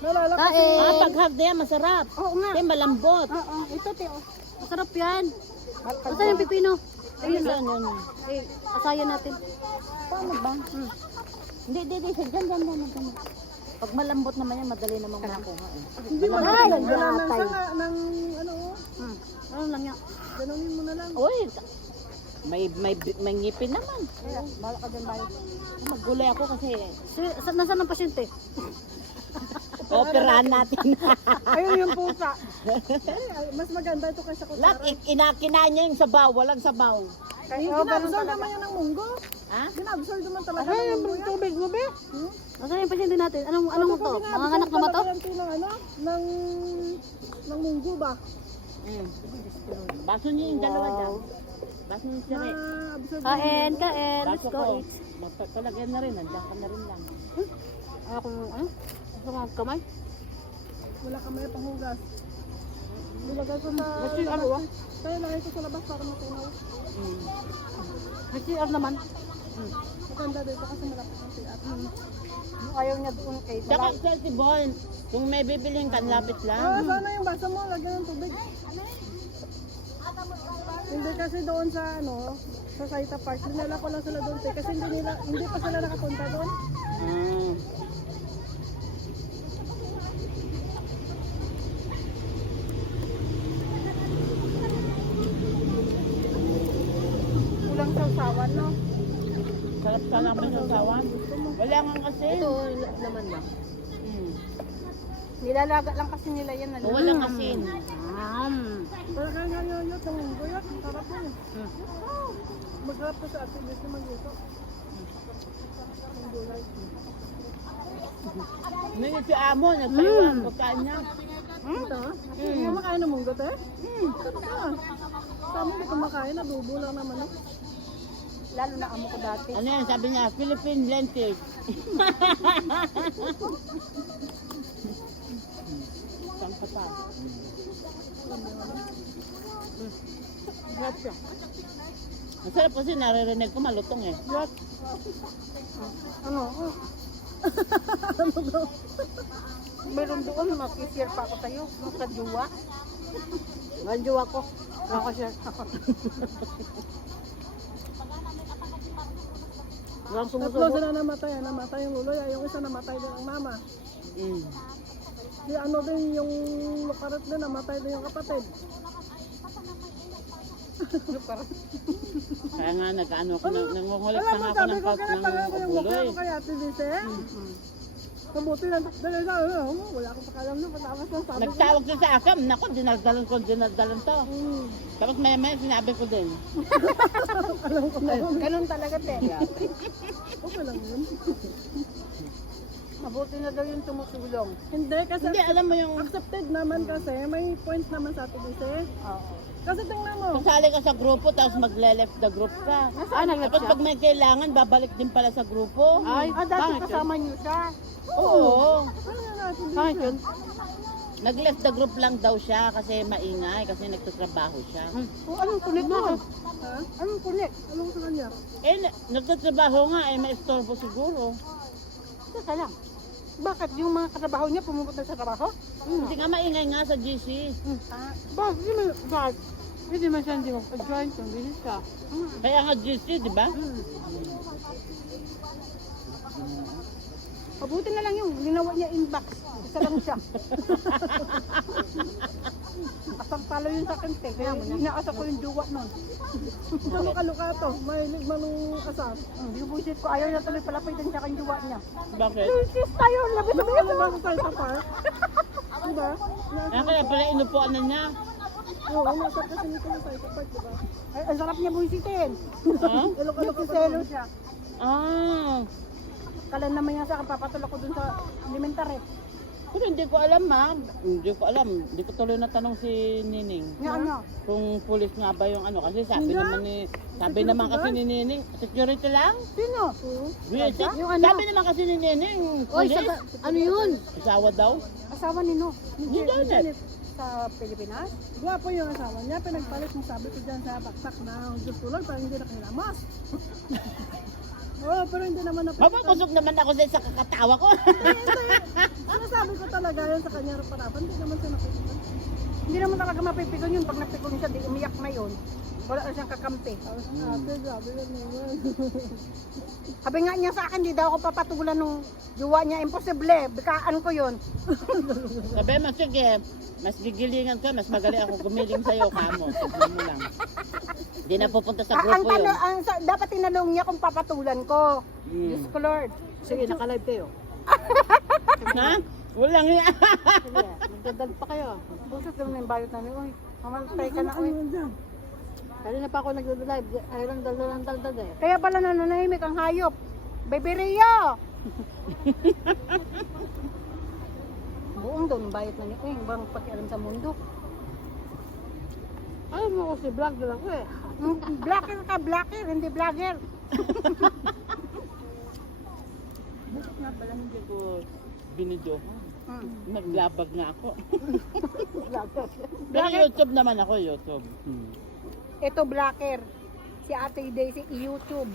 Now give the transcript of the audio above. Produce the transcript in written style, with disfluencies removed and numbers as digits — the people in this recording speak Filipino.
Nalala ko Kain. Pag half day, masarap. Oo nga. Kasi malambot. Oo, ito te. Oh. Masarap yan. Asa yung pipino? Ayun lang. Eh, asayan natin. Paano ba? Hindi. Dyan. Pag malambot naman yan, madali namang makuha. Hindi mo Ay, lang ng natay. sanga ng ano oh. Ano lang yan? Ganunin mo na lang. Uy, may ngipin naman. Bala ka dyan bayo. Maggulay ako kasi Nasaan ang pasyente? operahan natin. Ayun yung pusa. Ay, mas maganda ito kaysa Lak, kutsara. kinain niya yung sabaw, walang sabaw. Ginabsol naman yan ng munggo. Ha? Ginabsol naman talaga ng munggo yan. Tubig mo ba? Nasaan yung pasyente natin? Anong to? Mga anak na ba to? Ng ano? Ng munggo ba? Baso niyo yung dalawa dyan. Baso niyo siya rin. Na-absorb Kain. Let's Baso go ko. eat. Magpapalagyan na rin, nandiyan ka na rin lang. Ako ano? Gusto mo kamay? Wala kamay panghugas. Nilagay ko sa Kasi ano ah? Kaya lagay ko sa labas para matunaw. Kasi ano naman? Maganda dito kasi malapit ng CR. Ayaw niya doon kay Tsaka si Bon, kung may bibilihin ka, lapit lang. Sana yung basa mo, lagyan ng tubig. Hindi kasi doon sa ano, sa Saita Park, dinala ko lang sila doon kasi hindi pa sila nakapunta doon. Kulang sa usawan, no? Sarap ka naman sa sawan. Wala nga kasi. Ito naman na. Nilalaga lang kasi nila yan. Walang asin. Pero kaya yun, yung munggo yan, sarap yun. Masarap to sa atin, dito magluto. Ang gulay. May si Amo, nagtaiwan, pagkaan niya. Ito? Hindi nga makain ng munggo, te? Sarap ka. Tama hindi kumakain, nabubo lang naman. Lalo na amo ko dati. Ano yan, sabi niya, Philippine lentils. Isang pata. Sarap siya. Masarap kasi naririnig ko malutong eh. Ano? Meron doon, makishare pa ako sa'yo. Sa juwa. Ang juwa ko. Nakashare ako. Walang Tatlo sumusubo. sila namatay yung luloy, yung isa namatay din ang mama. Si ano din yung lukarat din, namatay din yung kapatid. Kaya nga nag-ano ako, nangungulit Alam na mo, nga ako sabi ng ko, kinatagal ko yung mukha buloy. ko kay Ate Dice. Mabuti na, dahil sa wala akong pakalam na, patamas lang sabi ko. Nagtawag siya sa akin, naku, dinaldalan to. Tapos may sinabi ko din. Alam ko na. Ganun talaga, te. Okay lang yun. Mabuti na daw yung tumutulong. Hindi, kasi Hindi, alam mo yung accepted naman kasi, may point naman sa Ate Dice. Oo. Kasi tingnan mo, kasali ka sa grupo, tapos magle-left the group ka. Nag-left Tapos pag may kailangan, babalik din pala sa grupo. Ay, dati kasama niyo siya. Oo. ano yan Ate Dice? Bakit yun? Nag-left the group lang daw siya kasi maingay, kasi nagtatrabaho siya. Oh, anong kulit mo? Ha? Anong kulit? Alam ko sa kanya. Eh, nagtatrabaho nga, eh, may istorbo siguro. Teka lang. Bakit yung mga katrabaho niya pumupunta sa trabaho? Kasi nga maingay nga sa GC. Bakit? Hindi man siya hindi mag-join kung hindi siya. Kaya nga GC, di ba? Mabuti na lang yung ginawa niya inbox. Isa lang siya. Asang talo yun sa akin, te. Kaya inaasa ko yung duwa nun. Ito mo kalukato, may ligmanong asar. Binubusit ko, ayaw niya tuloy palapitan siya kang duwa niya. Bakit? Sis tayo, labis Ano ano ba sa Saita Park? Diba? Ah, kaya pala inupuan na niya. Oo, inasar kasi nito yung Saita Park, diba? Ay, ang sarap niya busitin. Ha? Ilok-ilok Nagsiselo siya. Ah. Kala naman niya sa akin, papatulak ko dun sa elementary. Pero hindi ko alam, ma'am. Hindi ko alam. Hindi ko tuloy natanong si Nining. Nga ano? Kung pulis nga ba yung ano. Kasi sabi naman kasi ni Nining, security lang. Sino? Visit. Yung ano? Sabi naman kasi ni Nining, Oy, police. ano yun? Isawa daw. Asawa ni No. Hindi Janet. Sa Pilipinas? Gwapo yung asawa niya, pinagpalit mo sabi ko dyan sa baksak na Diyos tulad para hindi na kailamos. Oo, pero hindi naman napipitan. Mapapusog naman ako sa isang kakatawa ko. Sinasabi ko talaga yan sa kanya parapan, hindi naman siya napipitan. Hindi naman talaga mapipikon yun. Pag napikon siya, di umiyak na yun. Wala na siyang kakampi. Ate, sabi ko naman. Sabi nga niya sa akin, di daw ako papatulan nung jowa niya. Imposible. Bikaan ko yun. Sabi mo, sige, mas gigilingan ka, mas magaling ako gumiling sa'yo, kamo. Tignan mo lang. Hindi na pupunta sa ang grupo yun. tanong, dapat tinanong niya kung papatulan ko. Diyos ko Lord. Sige, naka-live kayo. Ha? Walang yan. Sige, magdadal pa kayo. Buset naman yung bayot namin. Uy, mamantay ka na. Uy. Kanina pa ako nag-live, ayaw lang daldal eh. Kaya pala nananahimik ang hayop. Baby Rio! Buong doon bayot na niya. Uy, bang pakialam sa mundo. Ayaw mo ko si vlog lang ko eh. Blacker ka, blacker, hindi vlogger. Bakit nga pala hindi ko binidyo? Hmm. Naglabag nga ako. Vlogger. Pero YouTube naman ako, YouTube. Ito blacker. Si Ate Daisy, YouTube.